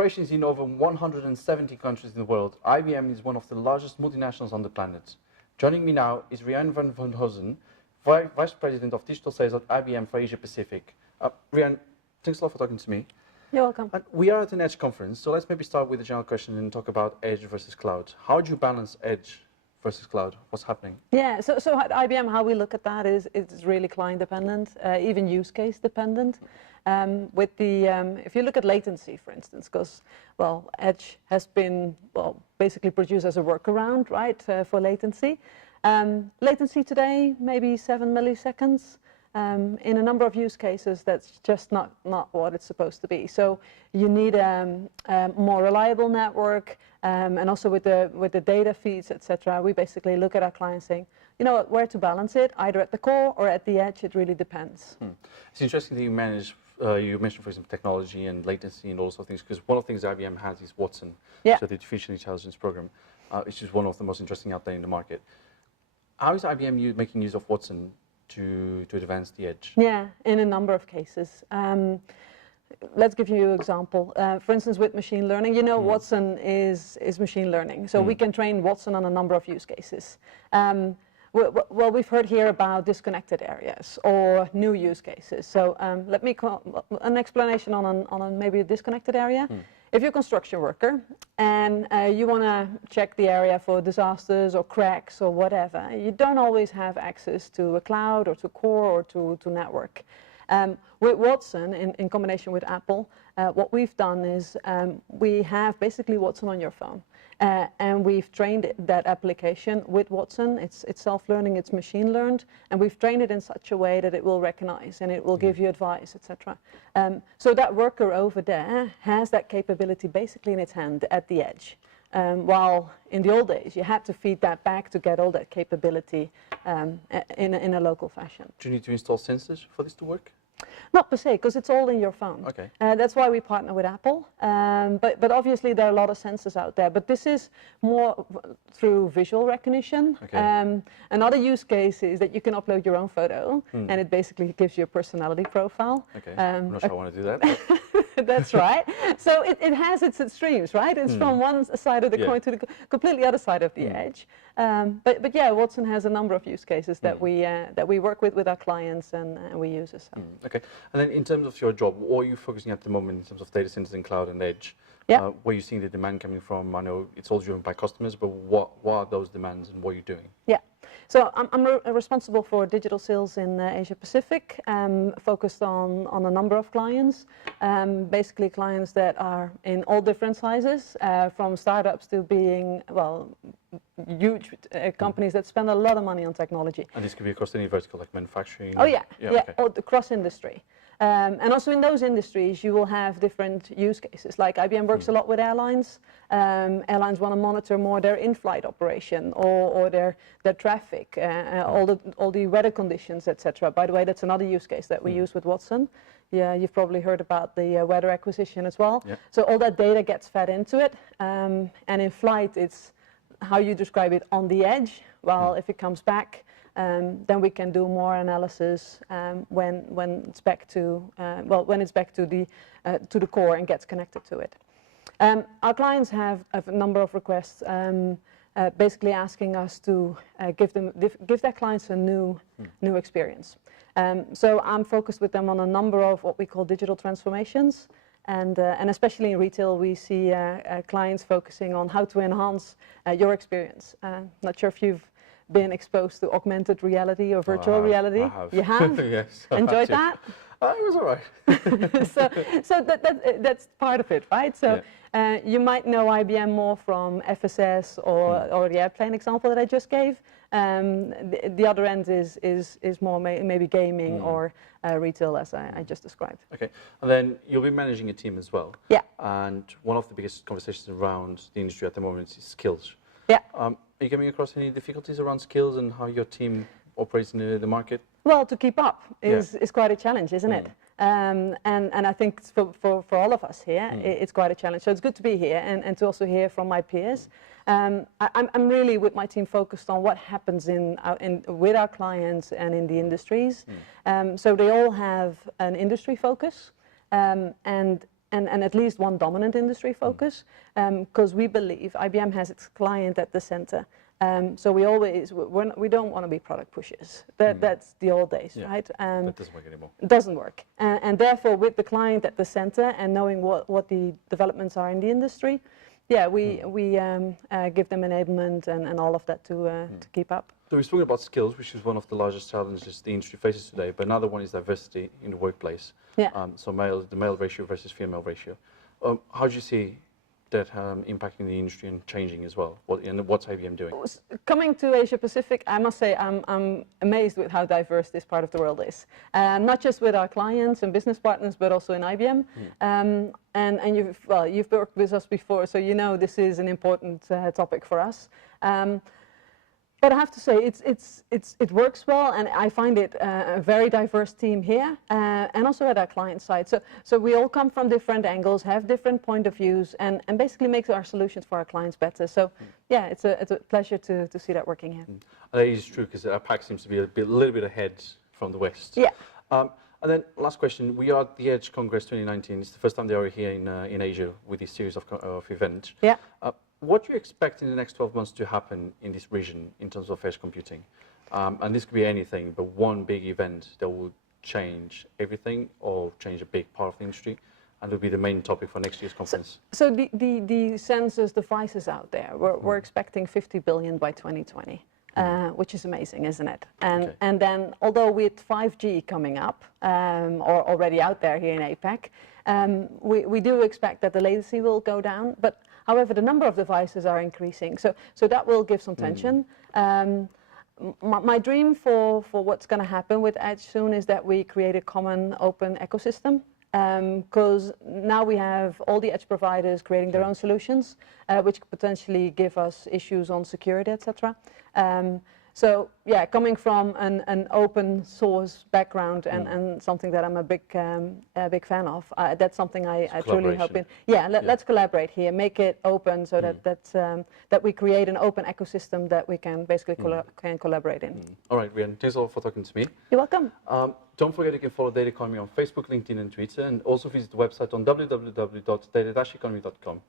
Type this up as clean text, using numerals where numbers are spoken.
operations in over 170 countries in the world, IBM is one of the largest multinationals on the planet. Joining me now is Rianne Van Veldhuizen, Vice President of Digital Sales at IBM for Asia Pacific. Rianne, thanks a lot for talking to me. You're welcome. We are at an Edge conference, so let's maybe start with a general question and talk about Edge versus Cloud. How do you balance Edge versus Cloud? What's happening? Yeah, so at IBM, how we look at that is it's really client dependent, even use case dependent. If you look at latency, for instance, because, well, Edge has been, basically produced as a workaround, right, for latency. Latency today, maybe 7 milliseconds. In a number of use cases, that's just not what it's supposed to be. So you need a more reliable network, and also with the data feeds, etc. We basically look at our clients saying, you know what, where to balance it, either at the core or at the edge. It really depends. It's interesting that you mentioned, for example, technology and latency and all sorts of things, because one of the things IBM has is Watson, so the artificial intelligence program, which is one of the most interesting out there in the market. How is IBM making use of Watson to advance the edge? Yeah, in a number of cases. Let's give you an example. For instance, with machine learning, you know, Watson is machine learning. So we can train Watson on a number of use cases. Well, we've heard here about disconnected areas or new use cases. So let me call an explanation on maybe a disconnected area. If you're a construction worker and you want to check the area for disasters or cracks or whatever, you don't always have access to a cloud or to core or to network. With Watson, in combination with Apple, what we've done is we have basically Watson on your phone. And we've trained that application with Watson. It's self-learning, it's machine learned, and we've trained it in such a way that it will recognize and it will give you advice, etc. So that worker over there has that capability basically in its hand at the edge. While in the old days, you had to feed that back to get all that capability in a local fashion. Do you need to install sensors for this to work? Not per se, because it's all in your phone. Okay. That's why we partner with Apple. But obviously there are a lot of sensors out there. But this is more through visual recognition. Okay. Another use case is that you can upload your own photo, and it basically gives you a personality profile. Okay. I'm not sure I want to do that. That's right. So it has its extremes, right? It's from one side of the coin to the completely other side of the edge. But yeah, Watson has a number of use cases that we work with our clients and we use as well. Okay. And then in terms of your job, what are you focusing at the moment in terms of data centers and cloud and edge? Yeah. Where are you seeing the demand coming from? I know it's all driven by customers, but what are those demands and what are you doing? Yeah. So I'm responsible for digital sales in Asia Pacific, focused on a number of clients, basically clients that are in all different sizes, from startups to being, well, huge companies that spend a lot of money on technology. And this could be across any vertical, like manufacturing? Oh yeah, okay. or across industry. And also in those industries, you will have different use cases. Like IBM works a lot with airlines. Airlines want to monitor more their in-flight operation or their traffic, all the weather conditions, etc. By the way, that's another use case that we use with Watson. Yeah, you've probably heard about the weather acquisition as well. Yeah. So all that data gets fed into it. And in flight, it's how you describe it on the edge. Well, if it comes back, then we can do more analysis when it's back to the core and gets connected to it. Our clients have a number of requests, basically asking us to give their clients a new experience. So I'm focused with them on a number of what we call digital transformations. And especially in retail, we see clients focusing on how to enhance your experience. Not sure if you've been exposed to augmented reality or virtual reality. I have. You have? Yes. Enjoyed that? It was all right. so that's part of it, right? So you might know IBM more from FSS or the airplane example that I just gave. The other end is more maybe gaming or retail, as I just described. Okay, and then you'll be managing a team as well. Yeah. And one of the biggest conversations around the industry at the moment is skills. Yeah. Are you coming across any difficulties around skills and how your team operates in the market? Well, to keep up is quite a challenge, isn't it? And I think for all of us here, it's quite a challenge. So it's good to be here and to also hear from my peers. I'm really, with my team, focused on what happens with our clients and in the industries. So they all have an industry focus. And and at least one dominant industry focus, because we believe IBM has its client at the center. So we don't want to be product pushers. That's the old days, right? That doesn't work anymore. It doesn't work. And therefore, with the client at the center and knowing what the developments are in the industry, we give them enablement and all of that to keep up. So we're talking about skills, which is one of the largest challenges the industry faces today, but another one is diversity in the workplace. So the male ratio versus female ratio. How do you see that impacting the industry and changing as well? And what's IBM doing? Coming to Asia Pacific, I must say I'm amazed with how diverse this part of the world is. Not just with our clients and business partners, but also in IBM. And you've worked with us before, so you know this is an important topic for us. But I have to say, it works well, and I find it a very diverse team here, and also at our client side. So we all come from different angles, have different point of views, and basically makes our solutions for our clients better. So yeah, it's a pleasure to see that working here. And that is true, because APAC seems to be a little bit ahead from the West. Yeah. And then last question, we are at the Edge Congress 2019. It's the first time they are here in Asia with this series of events. Yeah. What do you expect in the next 12 months to happen in this region in terms of edge computing? And this could be anything, but one big event that will change everything or change a big part of the industry, and will be the main topic for next year's conference. So the sensors devices out there, we're expecting 50 billion by 2020. Which is amazing, isn't it? And then, although with 5G coming up, or already out there here in APAC, we do expect that the latency will go down, but however, the number of devices are increasing, so that will give some tension. My dream for what's going to happen with Edge soon is that we create a common open ecosystem, because now we have all the edge providers creating their own solutions, which could potentially give us issues on security, etc. So yeah, coming from an open source background and something that I'm a big fan of, that's something I truly hope in. Yeah, let's collaborate here, make it open so that we create an open ecosystem that we can basically can collaborate in. All right, Rianne, thanks a lot for talking to me. You're welcome. Don't forget you can follow Data Economy on Facebook, LinkedIn, and Twitter, and also visit the website on www.data-economy.com.